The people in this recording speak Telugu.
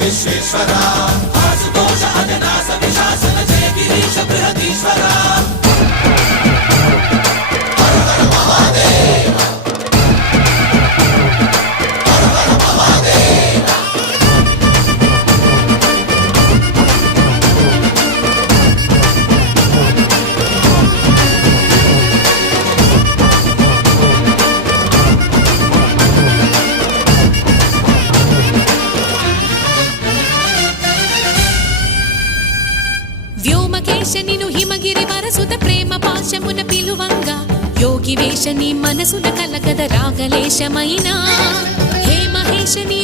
విశ్వేశ్వర ఆశుతోష అజనాస విశాసన జయ గిరీశ బృహదీశ్వర హర హర మహాదేవ హర హర మహాదేవ వ్యోమకేశనిను హిమగిరి వరసుత ప్రేమ పాశమున పిలువంగా యోగి వేషని మనసున కలకద రాగలేశమైనా హే మహేశని